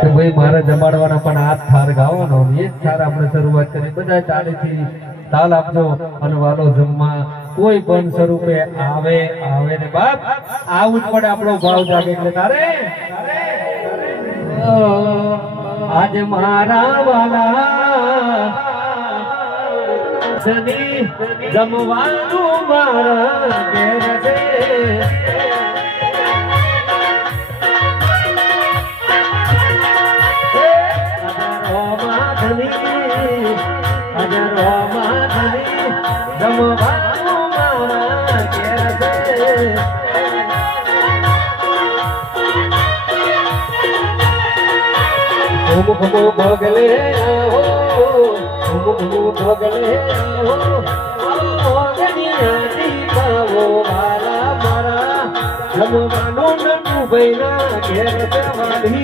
તો ભાઈ મારે જમાડવાના પણ આ થાર ગાવાનો એ જ થાર આપણે શરૂઆત કરી બધા તાળીથી તાલ આપજો અને વાલો જમવા કોઈ પણ સ્વરૂપે આવે આવે ને બાપ આવું જ પડે આપણો ભાવ જાગે એટલે તારે આજે મારા વાલા જની જમવાનું મારા ઘેર છે ભગલે ભગલે મારા મારા જમવાનો નટુ ભાઈ ના ઘેર વાલી